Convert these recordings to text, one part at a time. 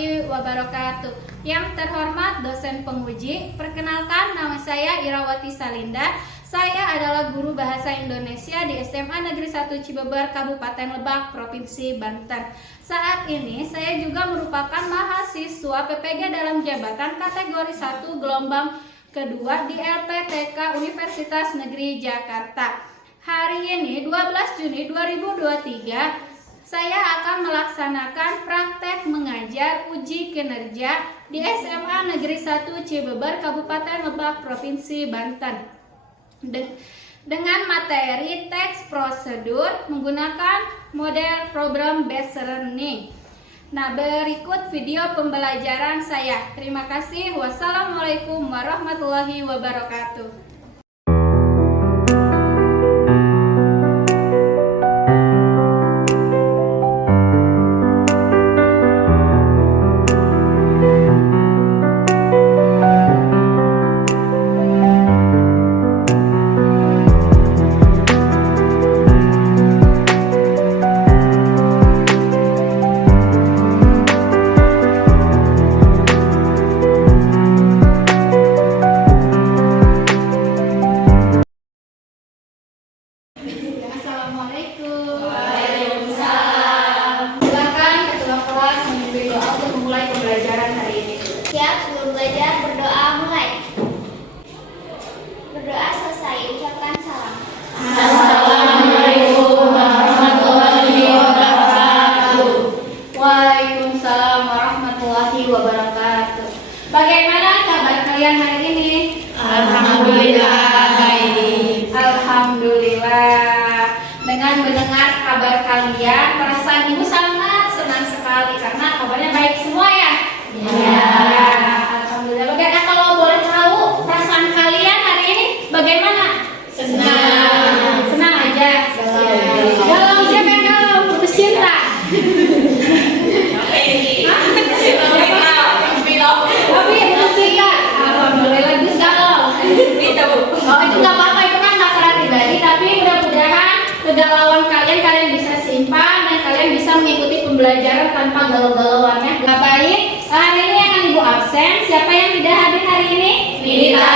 warahmatullahi wabarakatuh. Yang terhormat dosen penguji, perkenalkan nama saya Irawati Salinda. Saya adalah guru bahasa Indonesia di SMA Negeri 1 Cibeber, Kabupaten Lebak, Provinsi Banten. Saat ini saya juga merupakan mahasiswa PPG dalam jabatan kategori 1 gelombang kedua di LPTK Universitas Negeri Jakarta. Hari ini 12 Juni 2023 saya akan melaksanakan praktek mengajar uji kinerja di SMA Negeri 1 Cibeber, Kabupaten Lebak, Provinsi Banten. Dengan materi teks prosedur menggunakan model program based learning. Nah, berikut video pembelajaran saya. Terima kasih. Wassalamualaikum warahmatullahi wabarakatuh. Assalamualaikum. Waalaikumsalam. Silakan ketua kelas memimpin doa untuk memulai pembelajaran hari ini. Siap, sebelum belajar berdoa mulai. Berdoa selesai, ucapkan salam. Assalamualaikum warahmatullahi wabarakatuh. Waalaikumsalam warahmatullahi wabarakatuh. Bagaimana kabar kalian hari ini? Alhamdulillah baik. Alhamdulillah. Dengan mendengar kabar kalian, perasaan ibu sangat senang sekali karena kabarnya baik semua ya. Ya. Alhamdulillah. Bagaimana kalau boleh tahu perasaan kalian hari ini bagaimana? Senang. Senang aja. Galau. Galau, siapa yang galau? Putus cinta. Tapi putus cinta. Alhamdulillah Gus galau. Oh, itu nggak apa-apa, itu kan masalah pribadi. Tapi mudah-mudahan kegalauan kalian bisa simpan dan kalian bisa mengikuti pembelajaran tanpa galau-galauannya. Gak baik. Hari ini akan ibu absen. Siapa yang tidak hadir hari ini? Nita.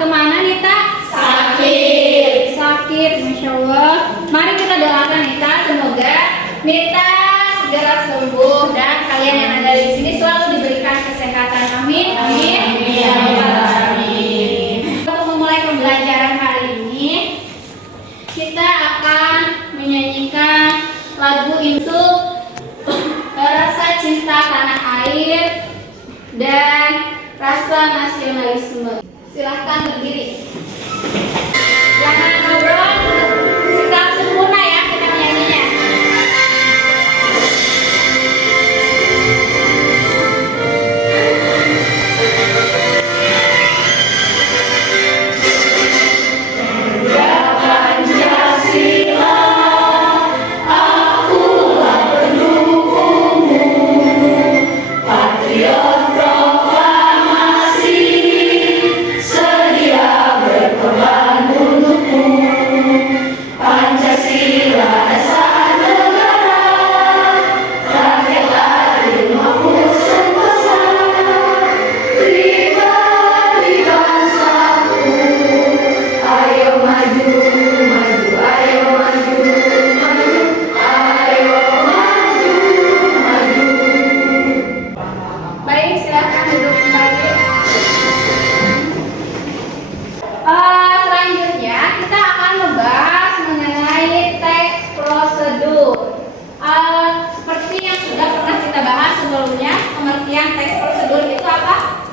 Kemana Nita? Sakit. Sakit, masya Allah. Mari kita doakan Nita, semoga Nita segera sembuh dan kalian yang ada di sini selalu diberikan kesehatan. Amin. Amin. Amin. Untuk memulai pembelajaran hari ini, kita akan menyanyikan lagu untuk rasa cinta tanah air dan rasa nasionalisme. Silahkan berdiri. Jangan ngobrol, sikap sempurna ya kita menyanyinya. Baik, silakan duduk kembali. Selanjutnya kita akan membahas mengenai teks prosedur. Seperti yang sudah pernah kita bahas sebelumnya, pengertian teks prosedur itu apa?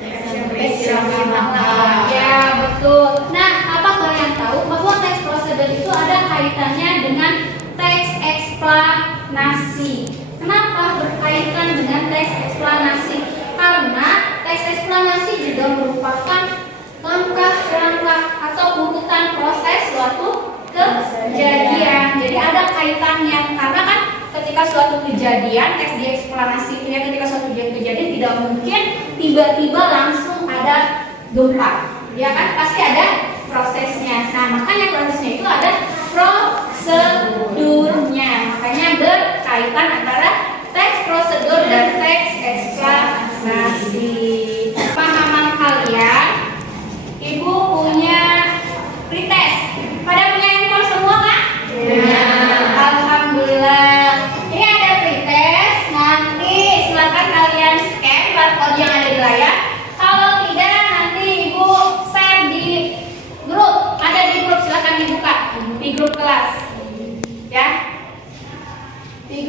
Teks yang bermakna. Ya, betul. Nah, apa kalian tahu bahwa teks prosedur itu ada kaitannya dengan teks eksplanasi? Kenapa berkaitan dengan teks eksplanasi? Karena teks eksplanasi juga merupakan langkah-langkah atau urutan proses suatu kejadian. Jadi ada kaitannya karena kan ketika suatu kejadian teks dieksplanasi itu ya, ketika suatu kejadian tidak mungkin tiba-tiba langsung ada gempa, ya kan, pasti ada prosesnya. Nah, makanya prosesnya itu ada prosedurnya. Makanya berkaitan antara teks prosedur dan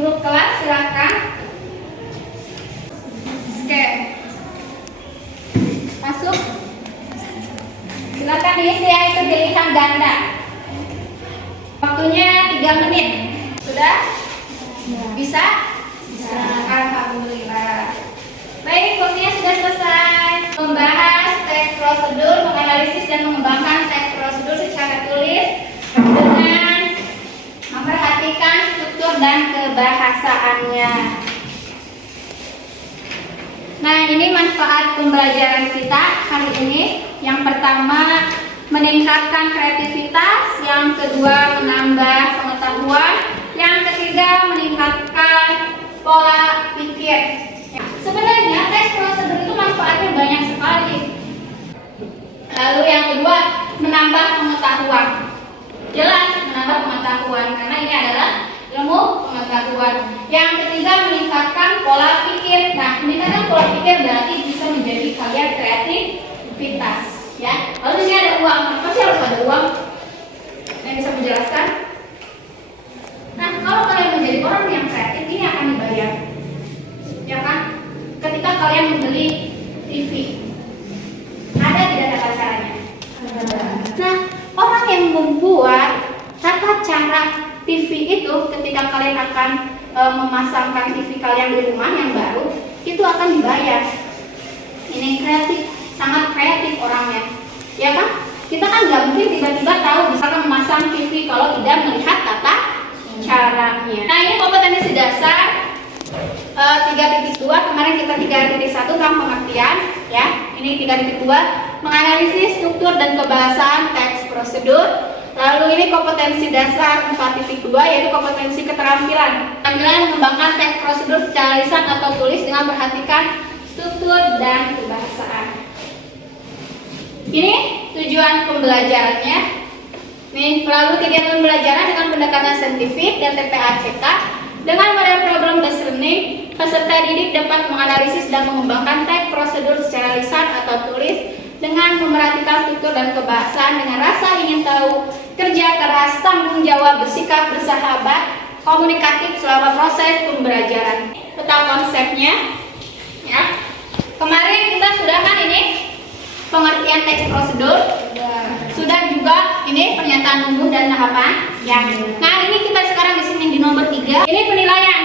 grup kelas silakan. Oke. Masuk. Silakan diisi ya, itu pilihan ganda. Waktunya 3 menit. Sudah? Bisa? Bisa. Alhamdulillah. Baik, waktunya sudah selesai. Membahas teks prosedur, menganalisis dan mengembangkan teks prosedur secara tulis dengan memperhatikan struktur dan kebahasaannya. Nah, ini manfaat pembelajaran kita hari ini. Yang pertama, meningkatkan kreativitas. Yang kedua, menambah pengetahuan. Yang ketiga, meningkatkan pola pikir. Sebenarnya teks prosedur itu manfaatnya banyak sekali. Lalu yang kedua, menambah pengetahuan. Jelas menambah pengetahuan karena ini adalah ilmu pengetahuan. Yang ketiga, meningkatkan pola pikir. Nah, meningkatkan pola pikir berarti bisa menjadi kalian kreativitas, ya. Lalu di sini ada uang. Pasti harus ada uang. Yang bisa menjelaskan? Nah, kalau kalian menjadi orang yang kreatif, ini akan dibayar, ya kan? Ketika kalian membeli TV, ada tidak tata caranya? Nah, orang yang membuat tata cara TV itu ketika kalian akan memasangkan TV kalian di rumah yang baru, itu akan dibayar. Ini kreatif, sangat kreatif orangnya, ya kan? Kita kan nggak mungkin tiba-tiba tahu bisa memasang TV kalau tidak melihat tata caranya. Nah, ini kompetensi dasar 3.2, kemarin kita 3.1 tentang pengertian, ya. Ini 3.2, menganalisis struktur dan kebahasaan teks prosedur. Lalu ini kompetensi dasar 4.2, yaitu kompetensi keterampilan. Keterampilan mengembangkan teks prosedur secara lisan atau tulis dengan perhatikan struktur dan kebahasaan. Ini tujuan pembelajarannya. Nih, lalu kegiatan pembelajaran dengan pendekatan saintifik dan TPA-CK. Dengan model problem based learning, peserta didik dapat menganalisis dan mengembangkan teks prosedur secara lisan atau tulis dengan memerhatikan struktur dan kebahasaan dengan rasa ingin tahu, kerja keras, tanggung jawab, bersikap bersahabat, komunikatif selama proses pembelajaran. Peta konsepnya, ya. Kemarin kita sudah kan ini pengertian teks prosedur, sudah juga ini pernyataan umum dan tahapan. Ya. Nah, ini kita sekarang di sini di nomor 3. Ini penilaian,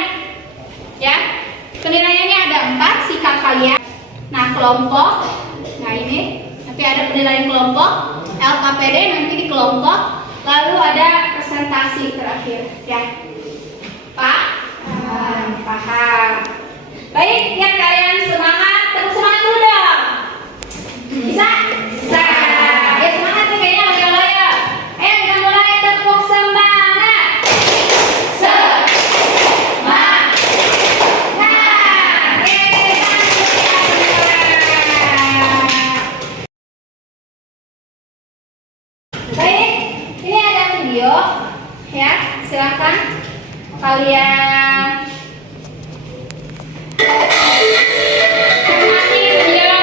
ya. Penilaiannya ada 4, sikap kalian. Nah, kelompok. Nah, ini nanti ada penilaian kelompok, LKPD nanti di kelompok. Lalu ada presentasi terakhir, ya. Pak? Paham. Baik, ya kalian semangat, terus semangat dulu dong. Bisa? Bisa. Ya semangat nih kayaknya loyo-loyo. Ayo kita mulai, tepuk semangat. Semangat. Baik, ini ada video, ya. Silakan kalian cermati video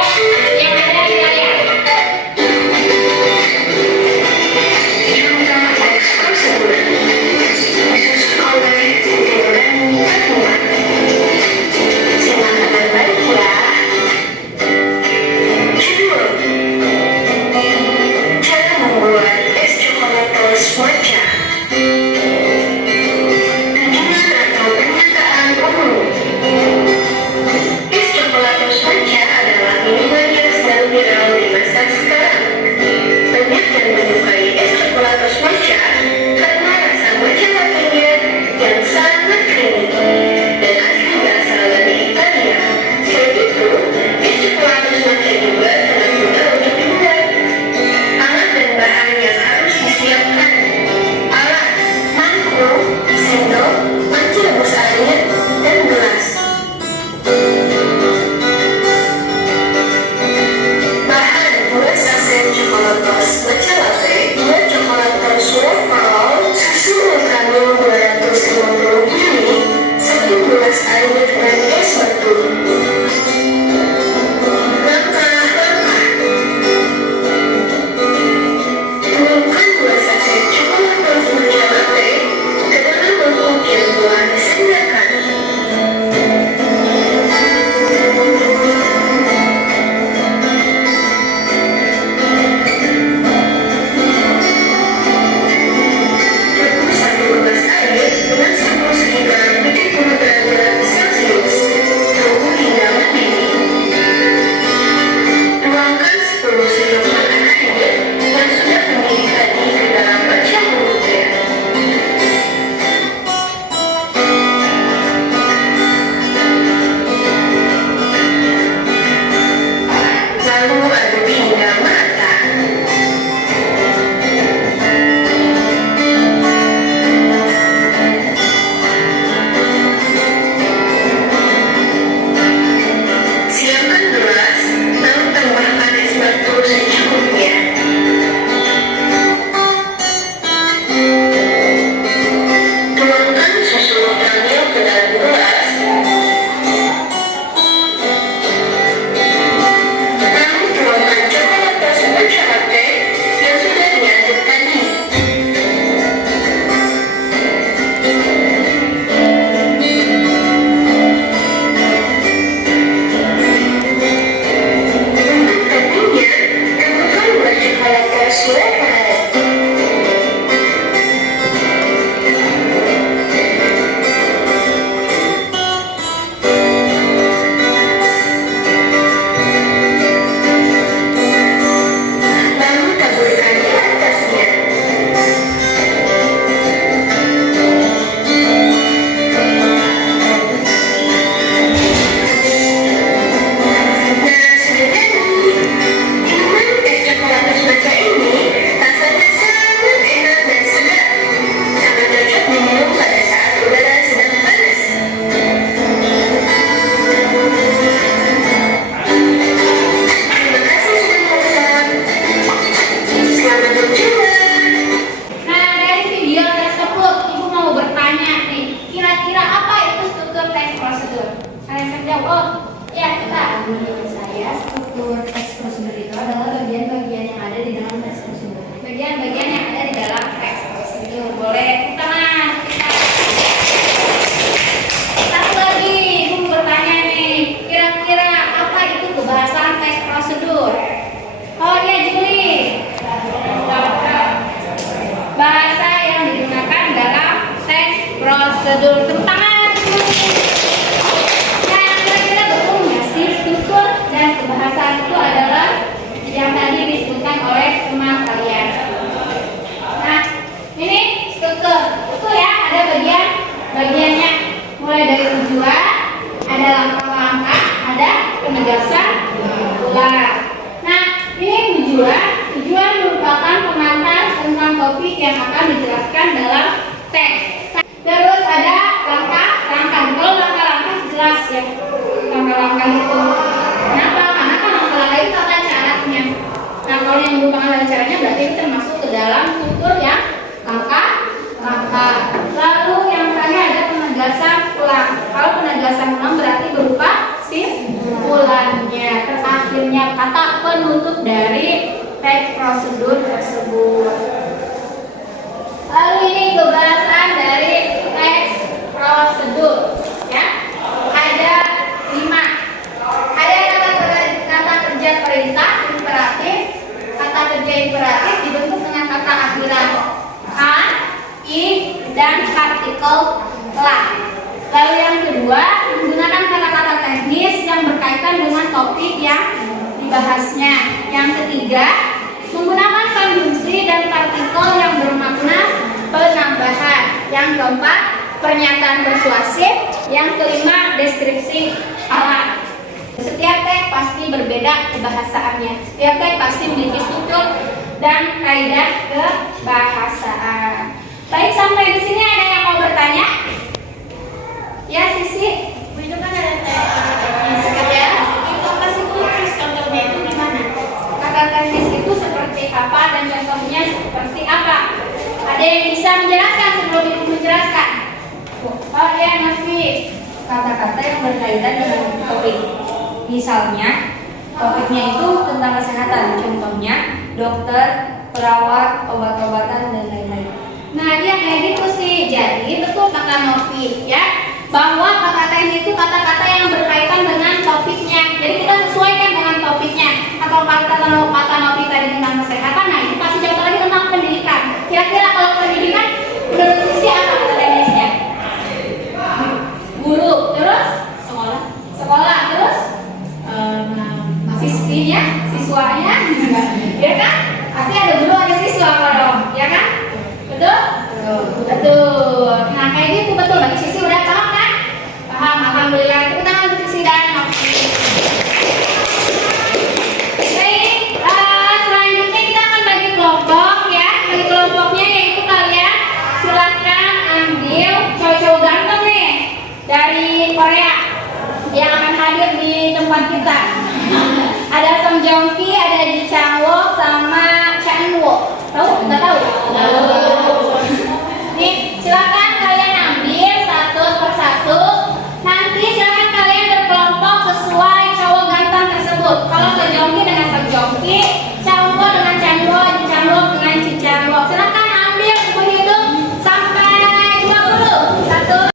yang ada di layar. Oh, ya kita. Menurut saya, struktur teks prosedur itu adalah bagian-bagian yang ada di dalam teks prosedur. Bagian-bagian yang ada di dalam teks prosedur. Boleh tangan. Satu lagi, Ibu bertanya nih. Kira-kira apa itu kebahasan teks prosedur? Oh ya, Juli. Bahasa yang digunakan dalam teks prosedur. Tepuk tangan. Nah, kira-kira betul nggak sih struktur dan kebahasaan itu adalah yang tadi disebutkan oleh teman kalian. Nah, ini struktur. Betul ya, ada bagiannya. Mulai dari tujuan, ada langkah-langkah, ada penegasan ulang. Nah, ini tujuan merupakan pengantar tentang topik yang akan dijelaskan dalam teks. Terus ada langkah. Kalau langkah-langkah jelas ya. Langkah-langkah itu. Kenapa? Karena kan langkah-langkah itu tata caranya. Nah, kalau yang merupakan tata caranya berarti itu termasuk ke dalam struktur yang langkah. Lalu yang terakhir ada penegasan ulang. Kalau penegasan ulang berarti berupa simpulannya, terakhirnya kata penutup dari teks prosedur tersebut. Lalu ini kebahasan dari teks prosedur, ya. Ada 5. Ada kata kerja perintah imperatif. Kata kerja imperatif dibentuk dengan kata akhiran an, in, dan partikel la. Lalu yang kedua, menggunakan kata-kata teknis yang berkaitan dengan topik yang dibahasnya. Yang ketiga, menggunakan konjungsi dan partikel yang bermakna penambahan. Yang keempat, pernyataan persuasif. Yang kelima, deskripsi alat. Setiap teks pasti berbeda kebahasaannya. Setiap teks pasti memiliki struktur dan kaidah kebahasaan. Baik, sampai di sini ada yang mau bertanya? Ya, Sisi. Itu kan ada teknis ya. Itu apa sih terus contohnya itu gimana? Kata teknis itu seperti apa dan contohnya seperti apa? Ada yang bisa menjelaskan sebelum Ibu menjelaskan? Oh ya, Nafi. Kata-kata yang berkaitan dengan topik. Misalnya, topiknya itu tentang kesehatan. Contohnya, dokter, perawat, obat-obatan, dan lain-lain. Nah, dia kayak gitu sih. Jadi betul kata Novi ya, bahwa kata teknis itu kata-kata yang berkaitan dengan topiknya. Jadi kita sesuaikan dengan topiknya. Atau kata Novi tadi tentang kesehatan, nah itu pasti contoh lagi tentang pendidikan. Kira-kira kalau pendidikan menurut Sisi apa kata teknisnya? Guru, terus sekolah, terus siswanya, ya kan? Pasti ada guru, ada siswa dong, ya kan? Betul? Betul. Nah, kayak gitu betul. Bagi Sisi udah paham kan? Paham, alhamdulillah. Tepuk tangan untuk Sisi dan Novi. Baik, selanjutnya kita akan bagi kelompok ya. Bagi kelompoknya yaitu kalian silakan ambil cowok-cowok ganteng nih dari Korea yang akan hadir di tempat kita. Ada Song Joong Ki, ada Ji Chang Wook, sama Chan Wook. Tahu? Nggak tahu? Nih, silakan kalian ambil satu persatu. Nanti silakan kalian berkelompok sesuai cowok ganteng tersebut. Kalau Song Joong Ki dengan Song Joong Ki, Chang Wook dengan Chan Wook, Ji Chang Wook dengan Ji Chang Wook. Silakan ambil, menghitung sampai 20. 1.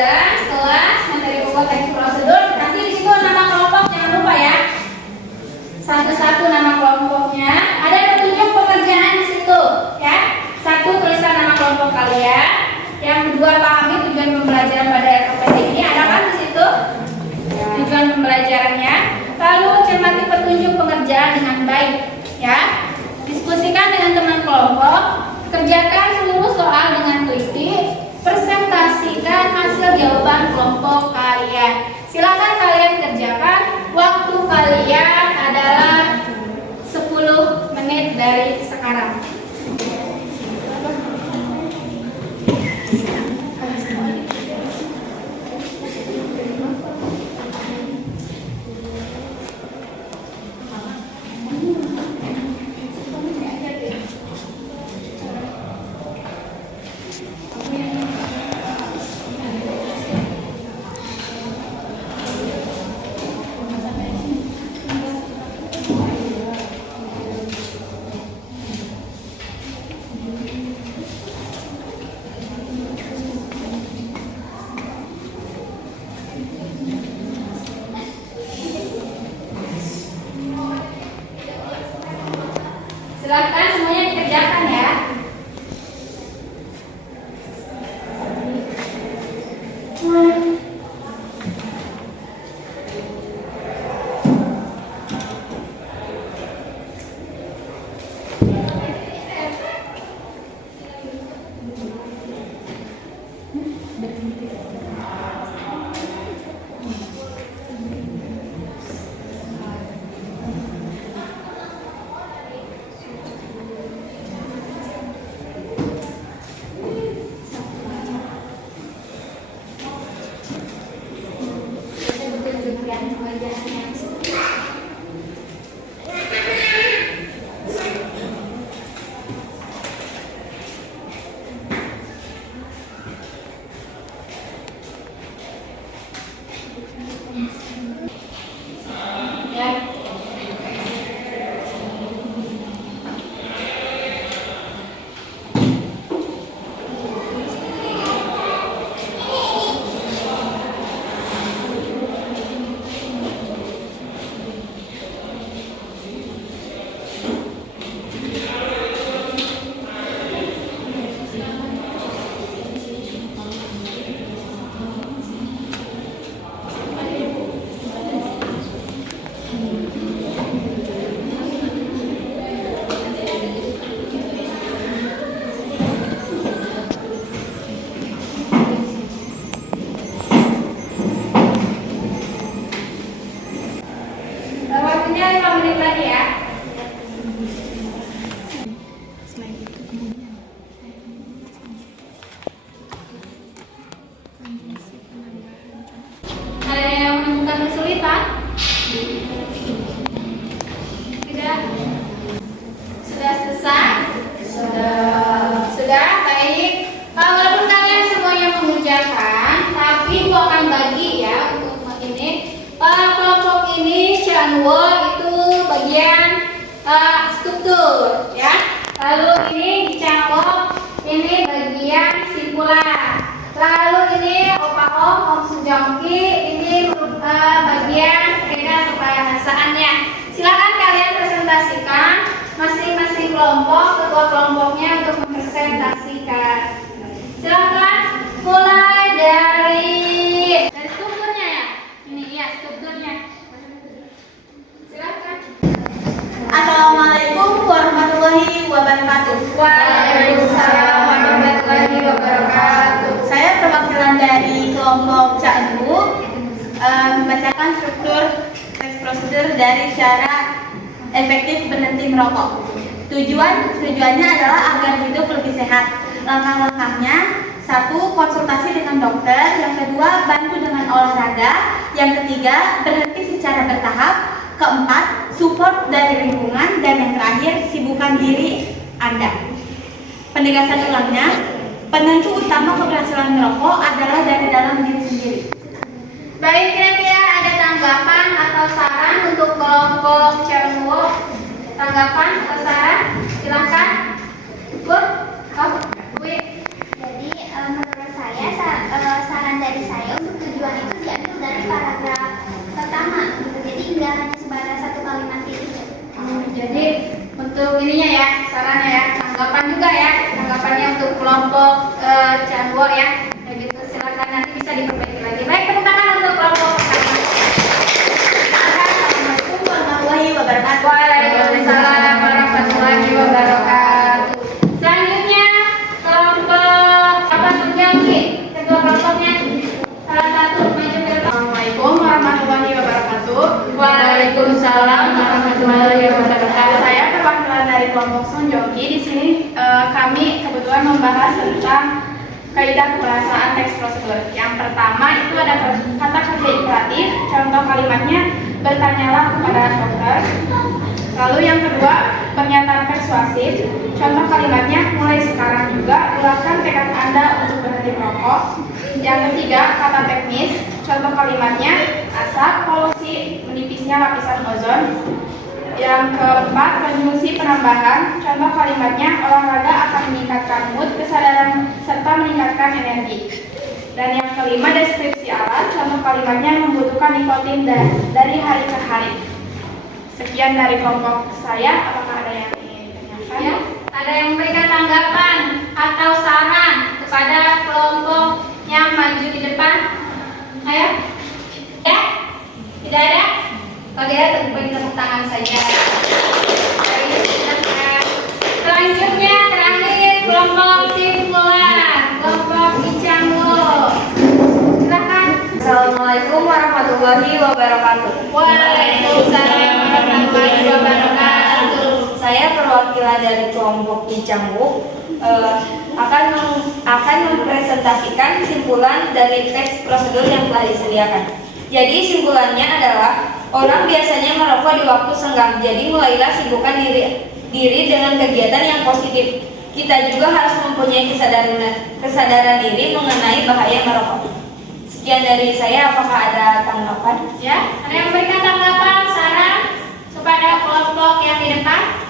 pembelajaran kelas materi pokok teknik prosedur. Nanti di situ nama kelompok jangan lupa ya. Satu-satu nama kelompoknya. Ada petunjuk pengerjaan di situ ya. Satu, tuliskan nama kelompok kalian. Yang kedua, pahami tujuan pembelajaran pada LKPD ini. Ada kan di situ tujuan pembelajarannya. Lalu cermati petunjuk pengerjaan dengan baik ya. Diskusikan dengan teman kelompok. Kerjakan seluruh soal dengan teliti. Presentasikan hasil jawaban kelompok kalian. Silakan kalian kerjakan. Waktu kalian adalah 10 menit dari sekarang. Silakan semuanya dikerjakan ya. Waktunya 5 menit lagi ya. Ada yang menemukan kesulitan? Tidak? Sudah selesai? Sudah, baik. Walaupun kalian semuanya mengerjakan, tapi aku akan bagi ya untuk ini. Kelompok ini Cianwo itu bagian struktur ya. Lalu ini di Cianwo ini bagian simpulan. Lalu ini Om Sujongki ini bagian kaidah kebahasaannya. Silakan kalian presentasikan masing-masing kelompok, ketua kelompoknya untuk mempresentasikan. Silakan mulai dari strukturnya ya. Ini ya strukturnya. Silakan. Assalamualaikum warahmatullahi wabarakatuh. Waalaikumsalam warahmatullahi wabarakatuh. Saya perwakilan dari kelompok Cianwo membacakan struktur teks prosedur dari syarat efektif berhenti merokok. Tujuannya adalah agar hidup lebih sehat. Langkah-langkahnya: 1. Konsultasi dengan dokter. Yang kedua, bantu dengan olahraga. Yang ketiga, berhenti secara bertahap. Keempat, support dari lingkungan. Dan yang terakhir, sibukkan diri Anda. Penegasan ulangnya, penentu utama keberhasilan merokok adalah dari dalam diri sendiri. Baik, kira-kira ada tanggapan atau saran untuk kelompok Cianwo? Tanggapan atau saran? Silakan. Bu, Jadi menurut saya saran dari saya untuk ininya ya, sarannya ya, tanggapan juga ya, tanggapannya untuk kelompok C2 ya. Kayak gitu, silakan nanti bisa diperbaiki lagi. Baik, tepuk tangan untuk kelompok pertama. Assalamualaikum warahmatullahi wabarakatuh. Waalaikumsalam warahmatullahi wabarakatuh. Selanjutnya kelompok apa Sugiyangki? Kedua kelompoknya salah satu maju ke depan. Assalamualaikum warahmatullahi wabarakatuh. Waalaikumsalam warahmatullahi wabarakatuh. Saya perwakilan dari kelompok Sonjoki. Di sini kami kebetulan membahas tentang kaidah kebahasaan teks prosedur. Yang pertama itu ada kata kerja imperatif. Contoh kalimatnya, bertanyalah kepada dokter. Lalu yang kedua, pernyataan persuasif. Contoh kalimatnya, mulai sekarang juga luapkan tekad Anda untuk berhenti merokok. Yang ketiga, kata teknis. Contoh kalimatnya, asap, polusi, menipisnya lapisan ozon. Yang keempat, konjungsi penambahan. Contoh kalimatnya, olahraga akan meningkatkan mood, kesadaran, serta meningkatkan energi. Dan yang kelima, deskripsi alat. Contoh kalimatnya, membutuhkan nikotin dari hari ke hari. Sekian dari kelompok saya. Apakah ada yang ingin ditanyakan? Ya, ada yang memberikan tanggapan atau saran kepada kelompok yang maju di depan? Ayo. Ya? Tidak ada? Kalau tidak, beri tepuk tangan saja. Baik, silakan. Selanjutnya terakhir kelompok simpulan, kelompok Icanggu. Silakan. Assalamualaikum warahmatullahi wabarakatuh. Waalaikumsalam warahmatullahi wabarakatuh. Saya perwakilan dari kelompok Icanggu akan mempresentasikan simpulan dari teks prosedur yang telah disediakan. Jadi simpulannya adalah orang biasanya merokok di waktu senggang. Jadi mulailah sibukkan diri dengan kegiatan yang positif. Kita juga harus mempunyai kesadaran diri mengenai bahaya merokok. Sekian dari saya, apakah ada tanggapan? Ya, ada yang memberikan tanggapan, saran kepada kelompok yang di depan?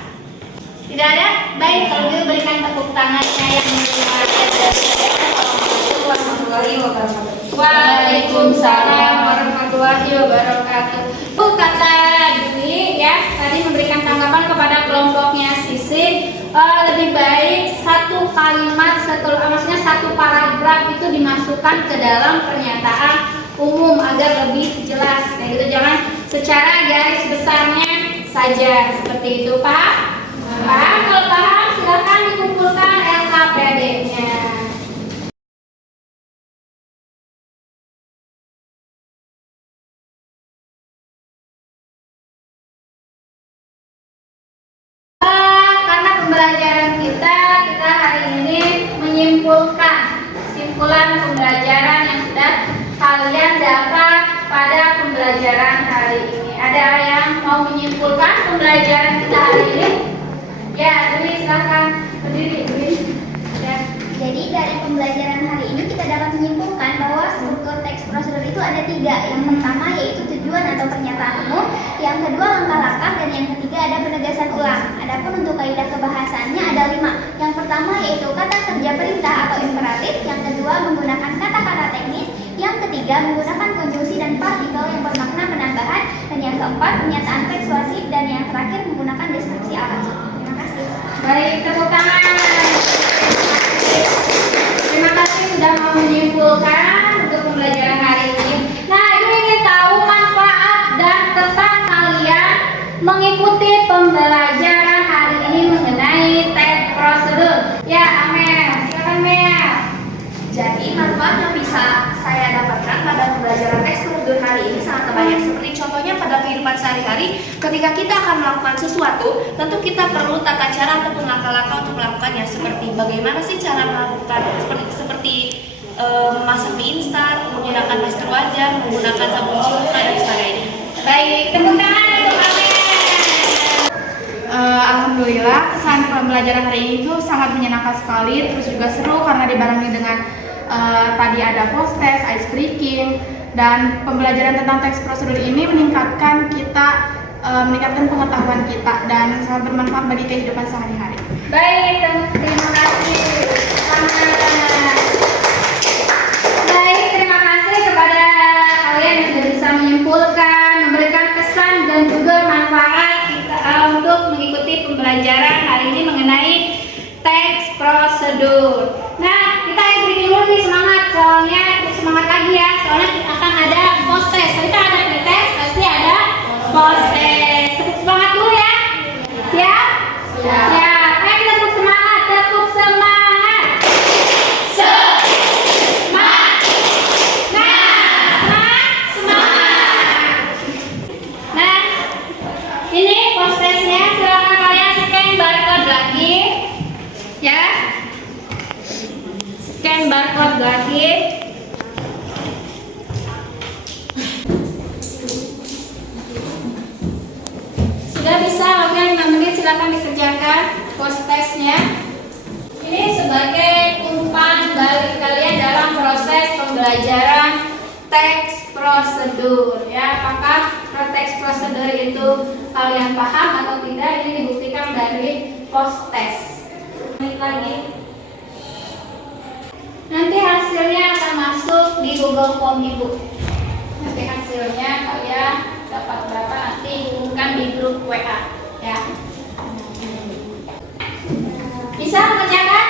Tidak ada? Baik, kalau gitu berikan tepuk tangannya yang mulia. Assalamualaikum warahmatullahi wabarakatuh. Waalaikumsalam warahmatullahi wabarakatuh. Bu, kata Dwi ya, tadi memberikan tanggapan kepada kelompoknya Sisi. Lebih baik satu kalimat maksudnya satu paragraf itu dimasukkan ke dalam pernyataan umum agar lebih jelas. Kayak gitu, jangan secara garis besarnya saja seperti itu, Pak. Paham? Kalau paham silakan dikumpulkan LKPD-nya. Karena pembelajaran kita hari ini menyimpulkan simpulan pembelajaran yang sudah kalian dapat pada pembelajaran hari ini. Ada yang mau menyimpulkan pembelajaran kita hari ini? Ya, Dwi, silakan berdiri, Dwi. Ya. Jadi dari pembelajaran hari ini kita dapat menyimpulkan bahwa struktur teks prosedur itu ada 3. Yang pertama yaitu tujuan atau pernyataan umum, yang kedua langkah-langkah, dan yang ketiga ada penegasan ulang. Adapun untuk kaidah kebahasaannya ada 5. Yang pertama yaitu kata kerja perintah atau imperatif, yang kedua menggunakan kata-kata teknis, yang ketiga menggunakan konjungsi dan partikel yang bermakna penambahan, dan yang keempat pernyataan persuasif, dan yang terakhir menggunakan deskripsi alat. Terima kasih. Baik, tepuk tangan. Terima kasih sudah mau menyimpulkan untuk pembelajaran hari ini. Nah, Ibu ingin tahu manfaat dan kesan kalian mengikuti pembelajaran hari ini mengenai teks prosedur. Ya, Amel, silakan Mel. Jadi manfaat yang bisa saya dapatkan pada pembelajaran teks prosedur hari ini sangat banyak. Seperti contohnya pada kehidupan sehari-hari, ketika kita akan melakukan sesuatu, tentu kita perlu tata cara ataupun langkah-langkah untuk melakukannya. Seperti bagaimana sih cara melakukan seperti memasak mie instan, menggunakan masker wajah, menggunakan sabun cuci muka dan sebagainya. Baik, tepuk tangan untuk Amel. Alhamdulillah, kesan pembelajaran hari ini itu sangat menyenangkan sekali, terus juga seru karena dibarengi dengan tadi ada post test, ice breaking, dan pembelajaran tentang teks prosedur ini meningkatkan pengetahuan kita dan sangat bermanfaat bagi kehidupan sehari-hari. Baik, terima kasih. Baik, terima kasih kepada kalian yang sudah bisa menyimpulkan, memberikan kesan dan juga manfaat kita untuk mengikuti pembelajaran pembelajaran hari ini mengenai teks prosedur. Nah, kita breaking dulu nih, semangat, soalnya semangat lagi ya, soalnya akan ada post test. Tadi kan ada pretest, pasti ada post test. Tepuk semangat dulu ya. Siap? Siap. Ayo kita tepuk semangat, tepuk semangat. Semangat. Nah, ini post testnya, silakan kalian scan barcode lagi, ya. Scan barcode lagi. Sudah bisa, oke, 5 menit silakan dikerjakan post testnya. Ini sebagai umpan balik kalian dalam proses pembelajaran teks prosedur, ya. Apakah teks prosedur itu kalian paham atau tidak? Ini dibuktikan dari post test. Menit lagi. Nanti hasilnya akan masuk di Google Form Ibu. Nanti hasilnya kalian dapat berapa nanti hubungkan di grup WA, ya. Bisa mengerjakan?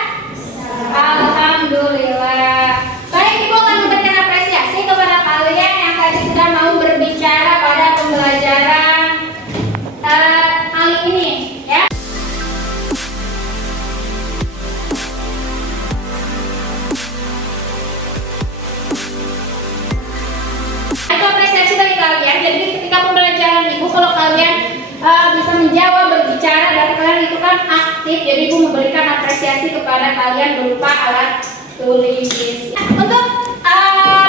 Alhamdulillah. Baik, Ibu akan memberikan apresiasi kepada kalian yang tadi sudah mau berbicara pada pembelajaran kali ini, ya. Itu apresiasi dari kalian. Jadi ketika pembelajaran Ibu, kalau kalian bisa menjawab, berbicara, dan kalian itu kan aktif, jadi Ibu memberikan apresiasi kepada kalian berupa alat tulis. Untuk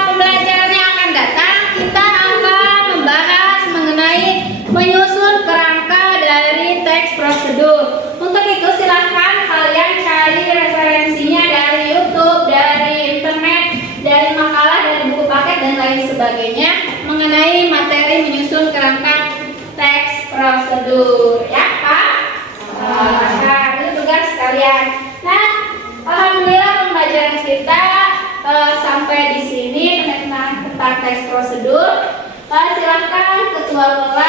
pembelajaran yang akan datang, kita akan membahas mengenai menyusun kerangka dari teks prosedur. Untuk itu silahkan kalian cari referensinya dari YouTube, dari internet, dari makalah, dari buku paket, dan lain sebagainya mengenai materi menyusun kerangka teks prosedur, ya Pak? Nah, itu tugas kalian. Nah, alhamdulillah pembelajaran kita sampai di sini tentang teks prosedur. Silahkan ketua kelas